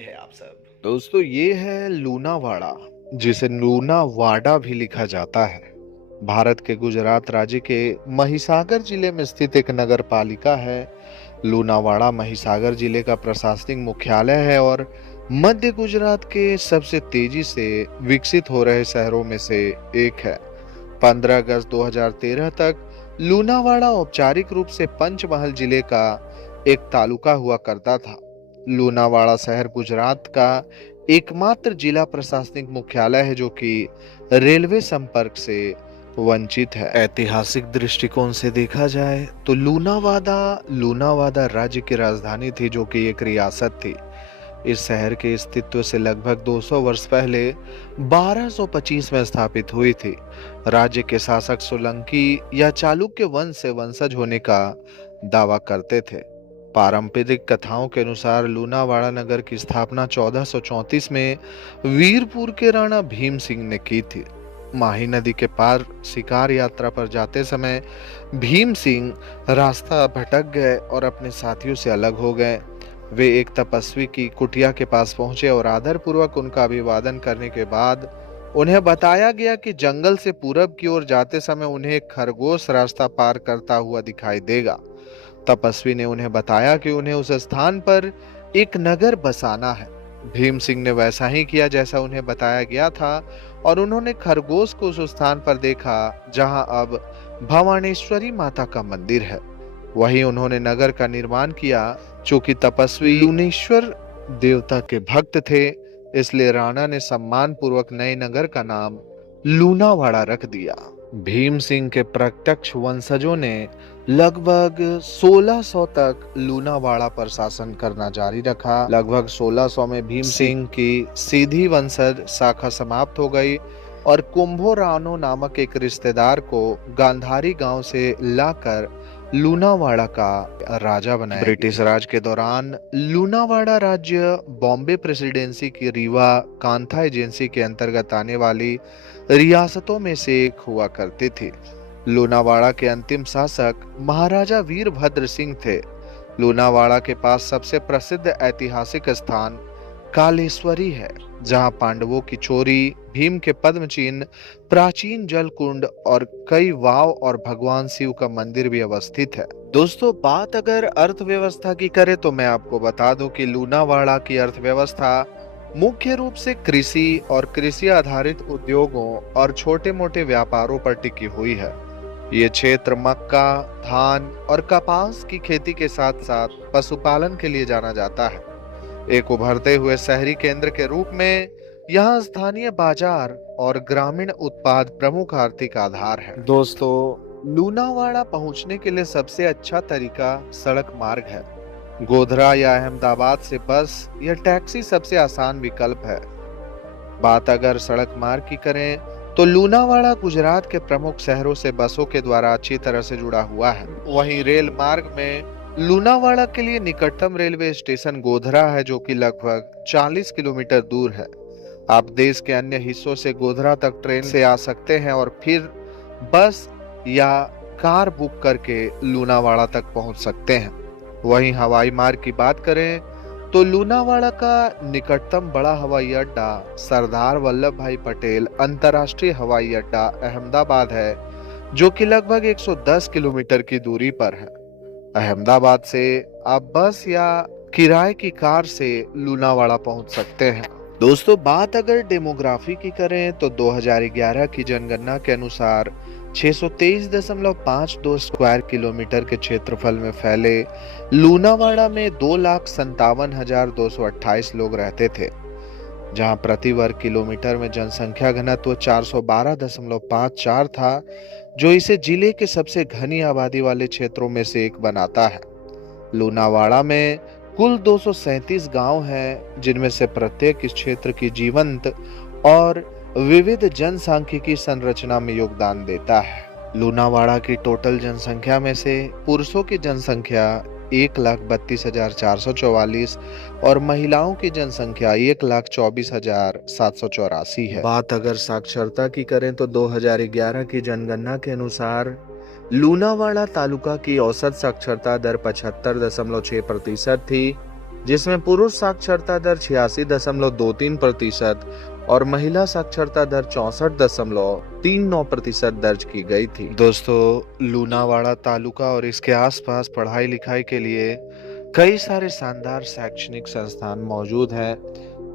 हैं आप सब। दोस्तों ये है लूनावाड़ा, जिसे लूनावाडा भी लिखा जाता है। भारत के गुजरात राज्य के महिसागर जिले में स्थित एक नगर पालिका है। लूनावाड़ा महिसागर जिले का प्रशासनिक मुख्यालय है और मध्य गुजरात के सबसे तेजी से विकसित हो रहे शहरों में से एक है। 15 अगस्त 2013 तक लूनावाड़ा औपचारिक रूप से पंचमहल जिले का एक तालुका हुआ करता था। लूनावाड़ा शहर गुजरात का एकमात्र जिला प्रशासनिक मुख्यालय है जो कि रेलवे संपर्क से वंचित है। ऐतिहासिक दृष्टिकोण से देखा जाए तो लूनावादा राज्य की राजधानी थी, जो कि एक रियासत थी। इस शहर के अस्तित्व से लगभग 200 वर्ष पहले 1225 में स्थापित हुई थी। राज्य के शासक सोलंकी या चालुक्य वंश से वंशज होने का दावा करते थे। पारंपरिक कथाओं के अनुसार लूनावाड़ा नगर की स्थापना 1434 में वीरपुर के राणा भीम सिंह ने की थी। माही नदी के पार शिकार यात्रा पर जाते समय भीम सिंह रास्ता भटक गए और अपने साथियों से अलग हो गए। वे एक तपस्वी की कुटिया के पास पहुंचे और आदरपूर्वक उनका अभिवादन करने के बाद उन्हें बताया गया कि जंगल से पूरब की ओर जाते समय उन्हें एक खरगोश रास्ता पार करता हुआ दिखाई देगा। तपस्वी ने उन्हें बताया कि उन्हें उस स्थान पर एक नगर बसाना है। भीम सिंह ने वैसा ही किया जैसा उन्हें बताया गया था और उन्होंने खरगोश को उस स्थान पर देखा जहां अब भवानेश्वरी माता का मंदिर है। वहीं उन्होंने नगर का निर्माण किया। चूंकि तपस्वी लूनेश्वर देवता के भक्त थे, इसलिए राणा ने सम्मान पूर्वक नए नगर का नाम लूनावाड़ा रख दिया। भीम सिंह के प्रत्यक्ष वंशजों ने लगभग 1600 तक लूनावाड़ा पर शासन करना जारी रखा। लगभग 1600 में भीम सिंह की सीधी वंशज शाखा समाप्त हो गई और कुंभो रानो नामक एक रिश्तेदार को गांधारी गांव से लाकर लूनावाड़ा का राजा बनाया। ब्रिटिश राज के दौरान लूनावाड़ा राज्य बॉम्बे प्रेसिडेंसी की रीवा कांथा एजेंसी के अंतर्गत आने वाली रियासतों में से एक हुआ करती थी। लूनावाड़ा के अंतिम शासक महाराजा वीरभद्र सिंह थे। लूनावाड़ा के पास सबसे प्रसिद्ध ऐतिहासिक स्थान कालेश्वरी है, जहां पांडवों की चोरी, भीम के पद्म चिन्ह, प्राचीन जल कुंड और कई वाव और भगवान शिव का मंदिर भी अवस्थित है। दोस्तों, बात अगर अर्थव्यवस्था की करें तो मैं आपको बता दूं कि लूनावाड़ा की अर्थव्यवस्था मुख्य रूप से कृषि और कृषि आधारित उद्योगों और छोटे मोटे व्यापारों पर टिकी हुई है। ये क्षेत्र मक्का, धान और कपास की खेती के साथ साथ पशुपालन के लिए जाना जाता है। एक उभरते हुए शहरी केंद्र के रूप में यहाँ स्थानीय बाजार और ग्रामीण उत्पाद प्रमुख आर्थिक आधार है। दोस्तों, लूनावाड़ा पहुंचने के लिए सबसे अच्छा तरीका सड़क मार्ग है। गोधरा या अहमदाबाद से बस या टैक्सी सबसे आसान विकल्प है। बात अगर सड़क मार्ग की करें तो लूनावाड़ा गुजरात के प्रमुख शहरों से बसों के द्वारा अच्छी तरह से जुड़ा हुआ है। वहीं रेल मार्ग में लूनावाड़ा के लिए निकटतम रेलवे स्टेशन गोधरा है, जो कि लगभग 40 किलोमीटर दूर है। आप देश के अन्य हिस्सों से गोधरा तक ट्रेन से आ सकते हैं और फिर बस या कार बुक करके लूनावाड़ा तक पहुंच सकते हैं। वहीं हवाई मार्ग की बात करें तो लूनावाड़ा का निकटतम बड़ा हवाई अड्डा सरदार वल्लभ भाई पटेल अंतर्राष्ट्रीय हवाई अड्डा अहमदाबाद है, जो कि लगभग 110 किलोमीटर की दूरी पर है। अहमदाबाद से आप बस या किराए की कार से लूनावाड़ा पहुंच सकते हैं। दोस्तों, बात अगर डेमोग्राफी की करें तो 2011 की जनगणना के अनुसार 623.52 स्क्वायर किलोमीटर के क्षेत्रफल में फैले लूनावाड़ा में 2,57,228 लोग रहते थे, जहां प्रति वर्ग किलोमीटर में जनसंख्या घनत्व 412.54 था, जो इसे जिले के सबसे घनी आबादी वाले क्षेत्रों में से एक बनाता है। लूनावाड़ा में कुल 237 गांव हैं, जिनमें से प्रत्येक इस क्षेत्र की जीवंत और विविध जनसांख्यिकी संरचना में योगदान देता है। लूनावाड़ा की टोटल जनसंख्या में से पुरुषों की जनसंख्या 1,32,444 और महिलाओं की जनसंख्या 1,24,784 है। बात अगर साक्षरता की करें तो 2011 की जनगणना के अनुसार लूनावाड़ा तालुका की औसत साक्षरता दर 75.6% थी, जिसमें पुरुष साक्षरता दर 86.23% और महिला साक्षरता दर 64.39% दर्ज की गई थी। दोस्तों, लूनावाड़ा तालुका और इसके आसपास पढ़ाई लिखाई के लिए कई सारे शानदार शैक्षणिक संस्थान मौजूद हैं,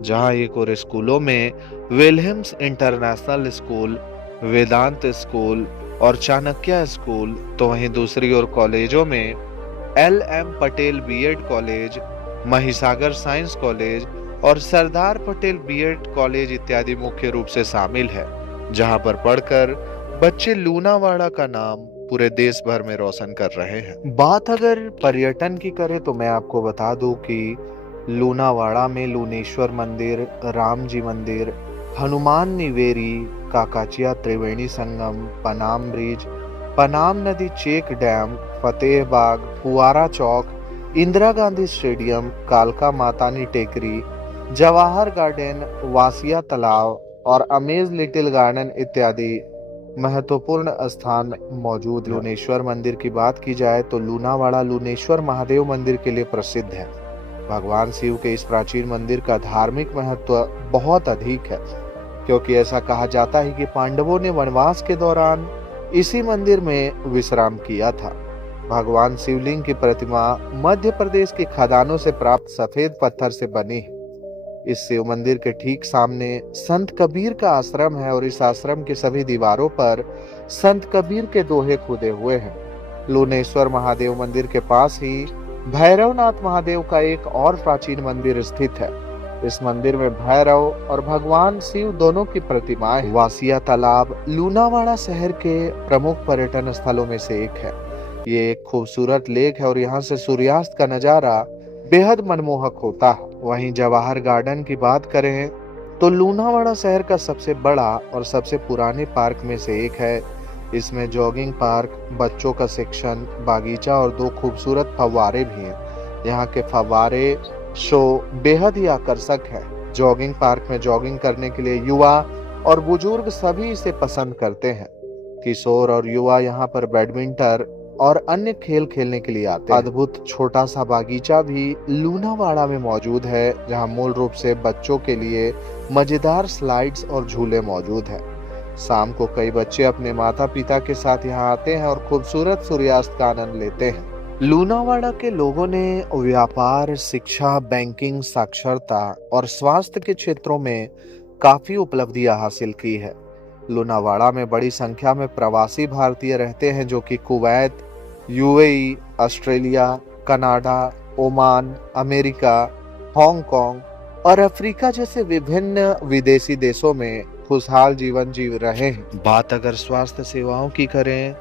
जहां एक और स्कूलों में विलियम्स इंटरनेशनल स्कूल, वेदांत स्कूल और चाणक्य स्कूल, तो वहीं दूसरी ओर कॉलेजों में LM Patel BEd college, Mahisagar science college और सरदार पटेल बीएड कॉलेज इत्यादि मुख्य रूप से शामिल है, जहां पर पढ़कर बच्चे लूनावाड़ा का नाम पूरे देश भर में रोशन कर रहे हैं। बात अगर पर्यटन की करें तो मैं आपको बता दूं कि लूनावाड़ा में लूनेश्वर मंदिर, राम जी मंदिर, हनुमान निवेरी, काकाचिया त्रिवेणी संगम, पनाम ब्रिज, पनाम नदी चेक डैम, फतेहबाग, फुआरा चौक, इंदिरा गांधी स्टेडियम, कालका मातानी टेकरी, जवाहर गार्डन, वासिया तालाब और अमेज लिटिल गार्डन इत्यादि महत्वपूर्ण स्थान मौजूद। लूनेश्वर मंदिर की बात की जाए तो लूनावाड़ा लूनेश्वर महादेव मंदिर के लिए प्रसिद्ध है। भगवान शिव के इस प्राचीन मंदिर का धार्मिक महत्व बहुत अधिक है, क्योंकि ऐसा कहा जाता है कि पांडवों ने वनवास के दौरान इसी मंदिर में विश्राम किया था। भगवान शिवलिंग की प्रतिमा मध्य प्रदेश की खदानों से प्राप्त सफेद पत्थर से बनी है। इस शिव मंदिर के ठीक सामने संत कबीर का आश्रम है और इस आश्रम की सभी दीवारों पर संत कबीर के दोहे खुदे हुए हैं। लूनेश्वर महादेव मंदिर के पास ही भैरवनाथ महादेव का एक और प्राचीन मंदिर स्थित है। इस मंदिर में भैरव और भगवान शिव दोनों की प्रतिमाएं। वासिया तालाब लूनावाड़ा शहर के प्रमुख पर्यटन स्थलों में से एक है। ये एक खूबसूरत लेक है और यहाँ से सूर्यास्त का नजारा बेहद मनमोहक होता है। वहीं जवाहर गार्डन की बात करें तो लूनावाड़ा शहर का सबसे बड़ा और सबसे पुराने पार्क में से एक है। इसमें जॉगिंग पार्क, बच्चों का सेक्शन, बागीचा और 2 खूबसूरत फव्वारे भी हैं। यहाँ के फव्वारे शो बेहद ही आकर्षक है। जॉगिंग पार्क में जॉगिंग करने के लिए युवा और बुजुर्ग सभी इसे पसंद करते हैं। किशोर और युवा यहाँ पर बैडमिंटन और अन्य खेल खेलने के लिए आते हैं। अद्भुत छोटा सा बागीचा भी लूनावाड़ा में मौजूद है, जहाँ मूल रूप से बच्चों के लिए मजेदार स्लाइड्स और झूले मौजूद हैं। शाम को कई बच्चे अपने माता पिता के साथ यहाँ आते हैं और खूबसूरत सूर्यास्त का आनंद लेते हैं। लूनावाड़ा के लोगों ने व्यापार, शिक्षा, बैंकिंग, साक्षरता और स्वास्थ्य के क्षेत्रों में काफी उपलब्धियां हासिल की है। लूनावाड़ा में बड़ी संख्या में प्रवासी भारतीय रहते हैं, जो कि Kuwait, UAE, Australia, Canada, Oman, America, Hong Kong और अफ्रीका जैसे विभिन्न विदेशी देशों में खुशहाल जीवन जी रहे हैं। बात अगर स्वास्थ्य सेवाओं की करें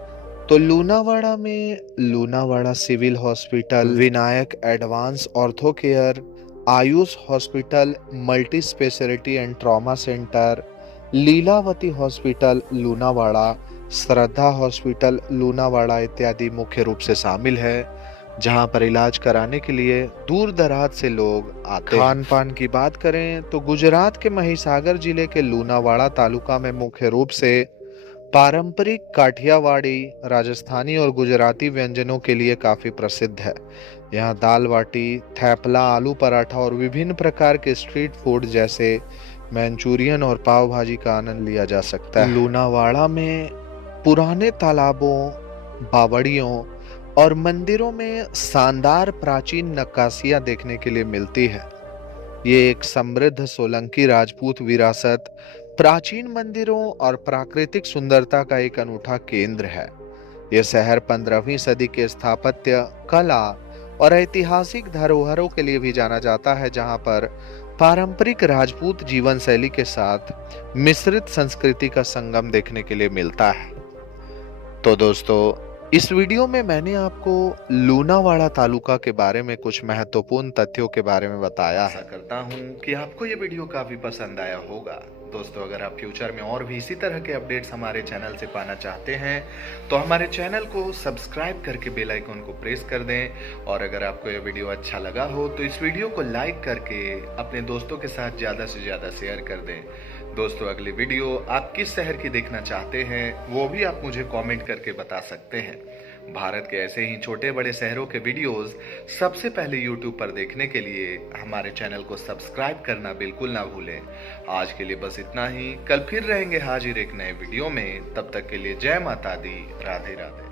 तो लूनावाड़ा में Lunawada civil hospital, Vinayak advance ortho care, Ayush hospital, multi specialty and trauma centre, Lilavati hospital Lunawada, Shraddha hospital Lunawada इत्यादि मुख्य रूप से शामिल है, जहां पर इलाज कराने के लिए दूर दराज से लोग आते हैं। खान पान की बात करें तो गुजरात के महिसागर जिले के लूनावाड़ा तालुका में मुख्य रूप से पारंपरिक काठियावाड़ी, राजस्थानी और गुजराती व्यंजनों के लिए काफी प्रसिद्ध है। यहाँ दाल बाटी, थैपला, आलू पराठा और विभिन्न प्रकार के स्ट्रीट फूड जैसे मैंचूरियन और पाव भाजी का आनंद लिया जा सकता है। लूनावाड़ा में पुराने तालाबों, बावड़ियों और मंदिरों में शानदार प्राचीन नक्काशियां देखने के लिए मिलती है। ये एक समृद्ध सोलंकी राजपूत विरासत, प्राचीन मंदिरों और प्राकृतिक सुंदरता का एक अनूठा केंद्र है। यह शहर 15वीं सदी के स्थापत्य, कला और ऐतिहासिक धरोहरों के लिए भी जाना जाता है, जहां पर पारंपरिक राजपूत जीवन शैली के साथ मिश्रित संस्कृति का संगम देखने के लिए मिलता है। तो दोस्तों, इस वीडियो में मैंने आपको लूनावाड़ा तालुका के बारे में कुछ महत्वपूर्ण तथ्यों के बारे में बताया है। आशा करता हूं कि आपको ये वीडियो काफी पसंद आया होगा। दोस्तों, अगर आप फ्यूचर में और भी इसी तरह के अपडेट्स हमारे चैनल से पाना चाहते हैं तो हमारे चैनल को सब्सक्राइब करके बेल आइकन को प्रेस कर दें। और अगर आपको यह वीडियो अच्छा लगा हो तो इस वीडियो को लाइक करके अपने दोस्तों के साथ ज़्यादा से ज़्यादा शेयर कर दें। दोस्तों, अगली वीडियो आप किस शहर की देखना चाहते हैं वो भी आप मुझे कमेंट करके बता सकते हैं। भारत के ऐसे ही छोटे बड़े शहरों के वीडियोस सबसे पहले यूट्यूब पर देखने के लिए हमारे चैनल को सब्सक्राइब करना बिल्कुल ना भूलें। आज के लिए बस इतना ही। कल फिर रहेंगे हाजिर एक नए वीडियो में। तब तक के लिए जय माता दी, राधे राधे।